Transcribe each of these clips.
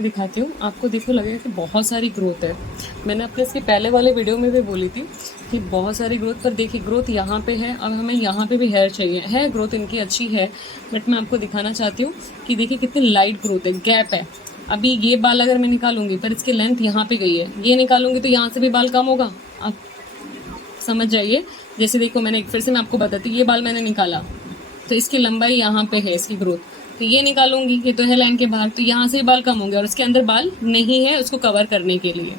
मैं दिखाती हूँ आपको। देखो लगेगा कि बहुत सारी ग्रोथ है। मैंने अपने इसके पहले वाले वीडियो में भी बोली थी कि बहुत सारी ग्रोथ, पर देखिए ग्रोथ यहाँ पे है। अब हमें यहाँ पे भी हेयर चाहिए है, ग्रोथ इनकी अच्छी है, बट मैं आपको दिखाना चाहती हूँ कि देखिए कितनी लाइट ग्रोथ है, गैप है। अभी ये बाल अगर मैं निकालूंगी पर इसकी लेंथ यहाँ पे गई है, ये निकालूंगी तो यहाँ से भी बाल कम होगा। आप समझ जाइए। जैसे देखो मैंने फिर से मैं आपको बताती हूँ, ये बाल मैंने निकाला तो इसकी लंबाई यहाँ पे है, इसकी ग्रोथ, तो ये निकालूंगी, ये तो है लाइन के बाहर, तो यहाँ से बाल कम होंगे और इसके अंदर बाल नहीं है उसको कवर करने के लिए।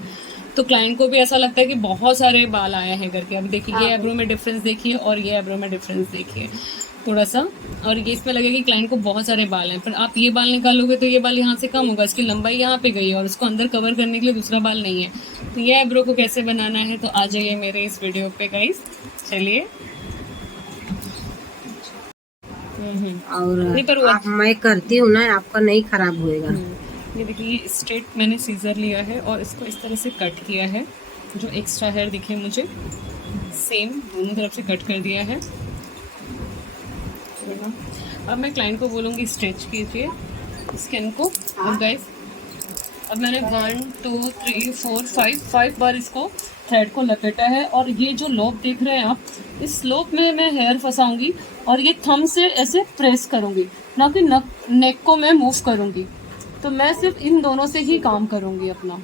तो क्लाइंट को भी ऐसा लगता है कि बहुत सारे बाल आए हैं करके। अब देखिए ये एब्रो में डिफरेंस देखिए और ये एब्रो में डिफरेंस देखिए थोड़ा सा, और ये इसमें लगेगा कि क्लाइंट को बहुत सारे बाल हैं, पर आप ये बाल निकालोगे तो ये बाल यहाँ से कम होगा, इसकी लंबाई यहाँ पे गई है और उसको अंदर कवर करने के लिए दूसरा बाल नहीं है। तो ये एब्रो को कैसे बनाना है तो आ जाइए मेरे इस वीडियो पे गाइस। चलिए। और नहीं पर आप मैं करती हूँ ना, आपका नहीं खराब होएगा। ये देखिए स्ट्रेट मैंने सीजर लिया है और इसको इस तरह से कट किया है, जो एक्स्ट्रा हेयर दिखे मुझे सेम दोनों तरफ से कट कर दिया है। अब मैं क्लाइंट को बोलूँगी स्ट्रेच कीजिए स्किन को। अब गाइस अब मैंने 1 2 3 4 5 बार इसको थ्रेड को लपेटा है, और ये जो लोब देख रहे हैं आप, इस लोब में मैं हेयर फंसाऊंगी और ये थंब से ऐसे प्रेस करूंगी, ना कि नेक को मैं मूव करूंगी। तो मैं सिर्फ इन दोनों से ही काम करूंगी अपना,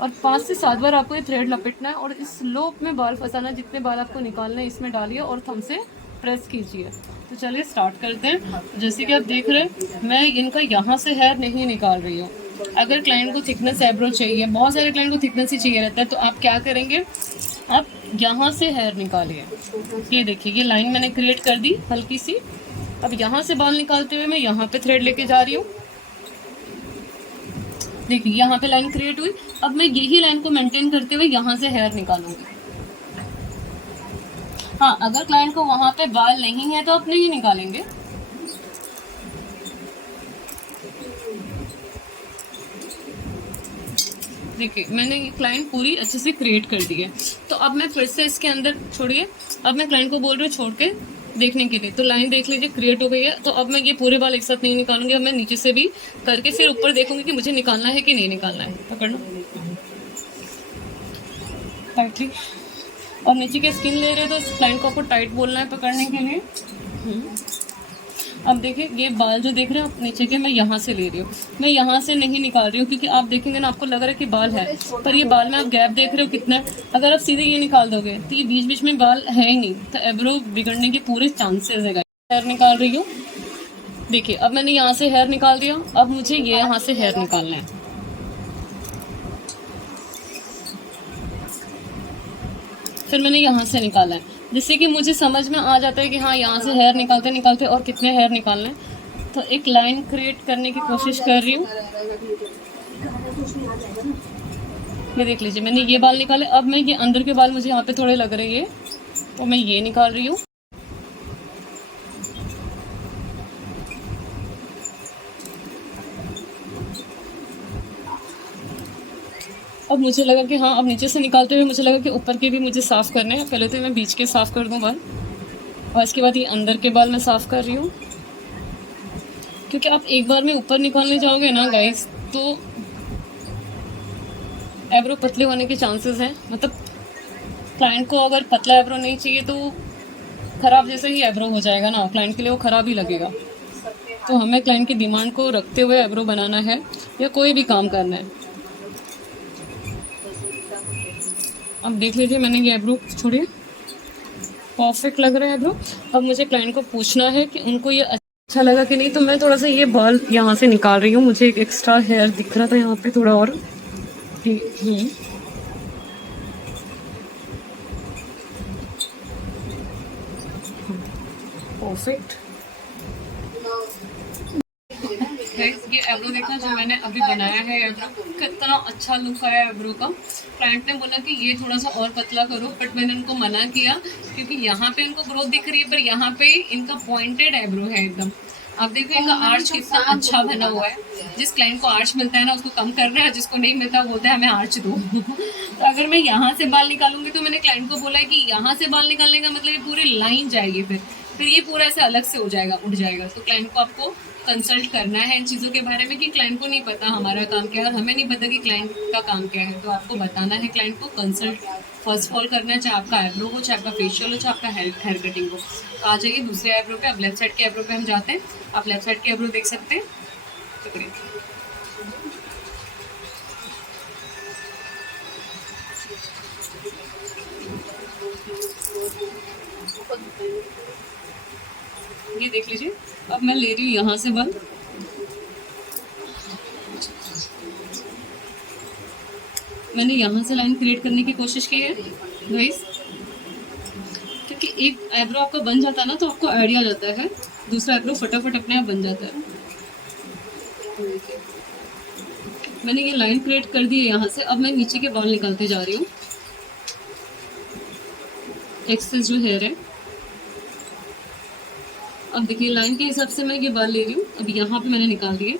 और 5 से 7 बार आपको ये थ्रेड लपेटना है और इस लोब में बाल फंसाना। जितने बाल आपको निकालने हैं इसमें डालिए और थंब से प्रेस कीजिए। तो चलिए स्टार्ट करते हैं। जैसे कि आप देख रहे हैं मैं इनका यहाँ से हेयर नहीं निकाल रही हूँ। अगर क्लाइंट को थिकनेस एब्रो चाहिए, बहुत सारे क्लाइंट को थिकनेस ही चाहिए रहता है, तो आप क्या करेंगे, आप यहाँ से हेयर निकालिए। ये देखिए ये लाइन मैंने क्रिएट कर दी हल्की सी। अब यहाँ से बाल निकालते हुए मैं यहाँ पे थ्रेड लेके जा रही हूँ। देखिए यहाँ पे लाइन क्रिएट हुई। अब मैं यही लाइन को मेंटेन करते हुए यहाँ से हेयर निकालूंगी। हाँ, अगर क्लाइंट को वहां पे बाल नहीं है तो आप नहीं निकालेंगे। देखिए मैंने ये क्लाइंट पूरी अच्छे से क्रिएट कर दी है। तो अब मैं फिर से इसके अंदर छोड़िए, अब मैं क्लाइंट को बोल रही हूँ छोड़ के देखने के लिए। तो लाइन देख लीजिए क्रिएट हो गई है। तो अब मैं ये पूरे बाल एक साथ नहीं निकालूंगी, अब मैं नीचे से भी करके फिर ऊपर देखूंगी कि मुझे निकालना है कि नहीं निकालना है। पकड़ना टाइटली, और नीचे की स्किन ले रहे हैं तो क्लाइंट को आपको टाइट बोलना है पकड़ने के लिए। अब देखिए ये बाल जो देख रहे हैं आप नीचे के, मैं यहाँ से ले रही हूँ, मैं यहाँ से नहीं निकाल रही हूँ, क्योंकि आप देखेंगे ना आपको लग रहा है कि बाल है, पर ये बाल में आप गैप देख रहे हो कितना है। अगर आप सीधे ये निकाल दोगे तो ये बीच बीच में बाल है ही नहीं, तो एब्रो बिगड़ने के पूरे चांसेस है। हेयर निकाल रही हूँ, देखिए अब मैंने यहाँ से हेयर निकाल दिया। अब मुझे ये यहाँ से हेयर निकालना है। फिर मैंने यहाँ से निकाला है, जिससे कि मुझे समझ में आ जाता है कि हाँ यहाँ से हेयर निकालते निकालते और कितने हेयर निकालने हैं। तो एक लाइन क्रिएट करने की कोशिश कर रही हूँ। ये देख लीजिए मैंने ये बाल निकाले। अब मैं ये अंदर के बाल मुझे यहाँ पे थोड़े लग रहे हैं, तो मैं ये निकाल रही हूँ। अब मुझे लगा कि हाँ अब नीचे से निकालते हुए मुझे लगा कि ऊपर के भी मुझे साफ़ करने हैं। पहले तो मैं बीच के साफ़ कर दूँ बाल, और इसके बाद ये अंदर के बाल मैं साफ़ कर रही हूँ। क्योंकि आप एक बार में ऊपर निकालने जाओगे ना गाइस, तो एब्रो पतले होने के चांसेस हैं। मतलब क्लाइंट को अगर पतला एब्रो नहीं चाहिए तो ख़राब जैसे ही एब्रो हो जाएगा ना, क्लाइंट के लिए वो ख़राब ही लगेगा। तो हमें क्लाइंट की डिमांड को रखते हुए एब्रो बनाना है या कोई भी काम करना है। अब देख लीजिए मैंने ये एब्रो छोड़िए, परफेक्ट लग रहा है एब्रो। अब मुझे क्लाइंट को पूछना है कि उनको ये अच्छा लगा कि नहीं। तो मैं थोड़ा सा ये बाल यहाँ से निकाल रही हूँ, मुझे एक एक्स्ट्रा हेयर दिख रहा था यहाँ पे थोड़ा और। परफेक्ट। ये एब्रो देखा जो मैंने अभी बनाया है, एब्रो कितना अच्छा लुक आया एब्रो का। क्लाइंट ने बोला कि ये थोड़ा सा और पतला करो, बट मैंने उनको मना किया क्योंकि यहाँ पे इनको ग्रोथ दिख रही है, पर यहाँ पे इनका पॉइंटेड एब्रो है एकदम। आप देखो इनका आर्च कितना अच्छा बना हुआ है। जिस क्लाइंट को आर्च मिलता है ना उसको कम कर रहा है, जिसको नहीं मिलता बोलता है हमें आर्च दो। तो अगर मैं यहाँ से बाल निकालूंगी तो मैंने क्लाइंट को बोला है कि यहाँ से बाल निकालने का मतलब ये पूरी लाइन जाएगी, फिर फिर ये पूरा ऐसे अलग से हो जाएगा, उठ जाएगा। तो क्लाइंट को आपको कंसल्ट करना है इन चीज़ों के बारे में कि क्लाइंट को नहीं पता हमारा काम क्या है और हमें नहीं पता कि क्लाइंट का काम क्या है। तो आपको बताना है क्लाइंट को, कंसल्ट फर्स्ट कॉल करना है, चाहे आपका आईब्रो हो, चाहे आपका फेशियल हो, चाहे आपका हेयर कटिंग हो। तो आ जाइए दूसरे आईब्रो पे। अब लेफ्ट साइड के आईब्रो पे हम जाते हैं। आप लेफ्ट साइड के आईब्रो देख सकते हैं। ये देख लीजिए। अब मैं ले रही हूँ यहाँ से बाल। मैंने यहाँ से लाइन क्रिएट करने की कोशिश की है गाइस, क्योंकि एक आईब्रो आपका बन जाता है ना तो आपको आइडिया जाता है, दूसरा आईब्रो फटाफट अपने आप बन जाता है। मैंने ये लाइन क्रिएट कर दी है यहाँ से। अब मैं नीचे के बाल निकालते जा रही हूँ। एक्सेस जो हेयर है, अब देखिए लाइन के हिसाब से मैं ये बाल ले रही हूँ। अब यहाँ पे मैंने निकाल दिए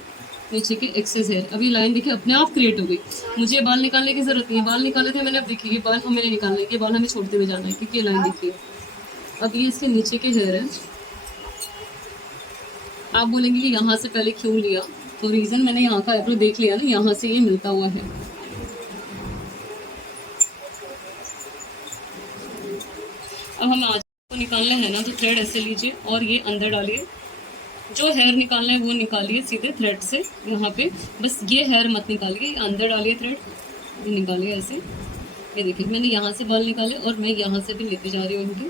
नीचे के एक्सेस हेयर। अब ये लाइन देखिए अपने आप क्रिएट हो गई। मुझे ये बाल निकालने की जरूरत नहीं है, बाल निकाले थे मैंने। अब देखिए ये बाल हमें नहीं निकालने, ये बाल हमें छोड़ते हुए जाना है क्योंकि ये लाइन दिखी है। अब ये इसके नीचे के हेयर है। आप बोलेंगे कि यहाँ से पहले क्यों लिया, तो रीज़न मैंने यहाँ का आईब्रो देख लिया ना, यहाँ से ये मिलता हुआ है। अब हम आज को निकालना है ना तो थ्रेड ऐसे लीजिए और ये अंदर डालिए। जो हेयर निकालना है वो निकालिए सीधे थ्रेड से यहाँ पे। बस ये हेयर मत निकालिए, अंदर डालिए थ्रेड, ये निकालिए ऐसे। ये देखिए मैंने यहाँ से बाल निकाले और मैं यहाँ से भी लेते जा रही हूँ उनके,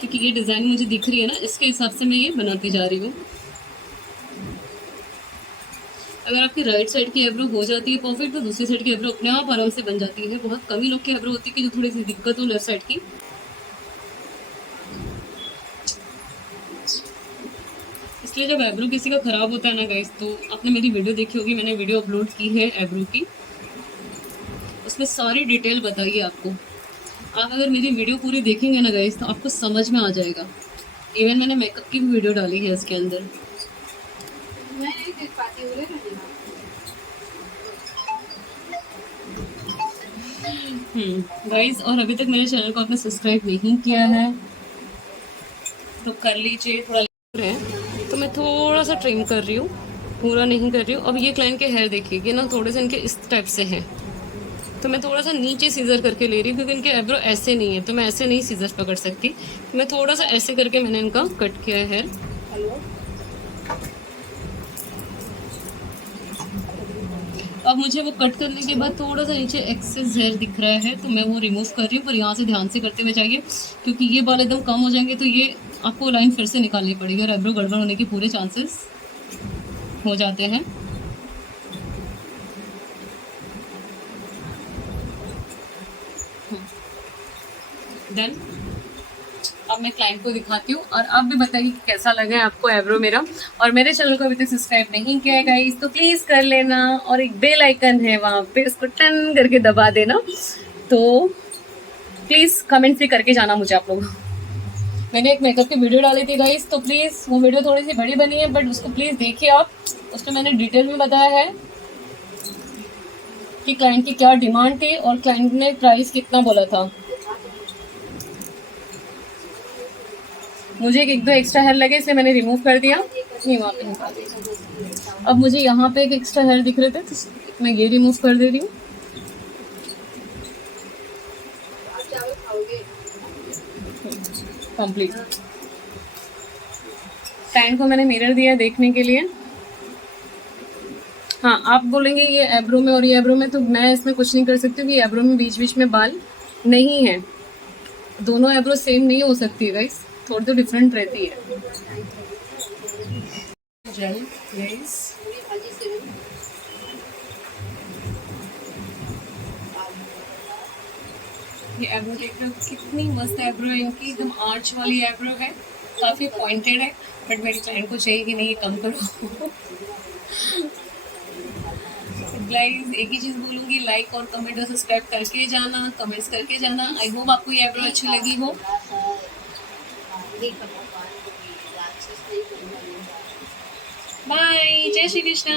क्योंकि ये डिज़ाइन मुझे दिख रही है ना, इसके हिसाब से मैं ये बनाती जा रही हूँ। अगर आपकी राइट साइड की आईब्रो हो जाती है परफेक्ट तो दूसरी साइड की आईब्रो अपने आप आराम से बन जाती है। बहुत कम ही लोग की आईब्रो होती है कि जो थोड़ी सी दिक्कत हो लेफ्ट साइड की। इसलिए जब आईब्रो किसी का ख़राब होता है ना गाइस, तो आपने मेरी वीडियो देखी होगी, मैंने वीडियो अपलोड की है आईब्रो की, उसमें सारी डिटेल बताई है आपको। आप अगर मेरी वीडियो पूरी देखेंगे ना गाइस तो आपको समझ में आ जाएगा। इवन मैंने मेकअप की भी वीडियो डाली है इसके अंदर। मैं नहीं देख पाती हूँ गाइस, और अभी तक मेरे चैनल को आपने सब्सक्राइब नहीं किया है तो कर लीजिए। थोड़ा है तो मैं थोड़ा सा ट्रिम कर रही हूँ, पूरा नहीं कर रही हूँ। अब ये क्लाइंट के हेयर देखिए, ये ना थोड़े से इनके इस टाइप से हैं, तो मैं थोड़ा सा नीचे सीजर करके ले रही हूँ क्योंकि इनके आईब्रो ऐसे नहीं है, तो मैं ऐसे नहीं सीजर पकड़ सकती। मैं थोड़ा सा ऐसे करके मैंने इनका कट किया है हेयर। अब मुझे वो कट करने के बाद थोड़ा सा नीचे एक्सेस हेयर दिख रहा है तो मैं वो रिमूव कर रही हूँ, पर यहाँ से ध्यान से करते हुए जाइए क्योंकि ये बाल एकदम कम हो जाएंगे तो ये आपको लाइन फिर से निकालनी पड़ेगी और आईब्रो गड़बड़ होने के पूरे चांसेस हो जाते हैं। देन अब मैं क्लाइंट को दिखाती हूँ और आप भी बताइए कि कैसा लगा है आपको आईब्रो मेरा। और मेरे चैनल को अभी तक सब्सक्राइब नहीं किया है गाइस तो प्लीज़ कर लेना, और एक बेल आइकन है वहाँ पे, उसको टन करके दबा देना। तो प्लीज़ कमेंट भी करके जाना मुझे आप लोग। मैंने एक मेकअप की वीडियो डाली थी गाइस, तो प्लीज़ वो वीडियो थोड़ी सी बड़ी बनी है बट उसको प्लीज़ देखिए आप। उसमें मैंने डिटेल में बताया है कि क्लाइंट की क्या डिमांड थी और क्लाइंट ने प्राइस कितना बोला था। मुझे एक दो एक्स्ट्रा हेयर लगे इसलिए मैंने रिमूव कर दिया, नहीं वहाँ पे निकाल दिया। अब मुझे यहाँ पे एक एक्स्ट्रा हेयर दिख रहे थे तो मैं ये रिमूव कर दे रही हूँ। कंप्लीट। क्लाइंट को मैंने मिरर दिया देखने के लिए। हाँ, आप बोलेंगे ये आईब्रो में और ये आईब्रो में, तो मैं इसमें कुछ नहीं कर सकती क्योंकि आईब्रो में बीच बीच में बाल नहीं है। दोनों आईब्रो सेम नहीं हो सकती गाइस, थोड़ी तो डिफरेंट रहती है। ये आईब्रो देख रहे हो कितनी मस्त आईब्रो है इनकी, एकदम आर्च वाली आईब्रो है, काफ़ी पॉइंटेड है। बट मेरी क्लाइंट को चाहिए कि नहीं ये कम करो। गाइस एक ही चीज़ बोलूँगी, लाइक और कमेंट और सब्सक्राइब करके जाना, कमेंट्स करके जाना। आई होप आपको ये आईब्रो अच्छी लगी हो। बाय, जय श्री कृष्णा।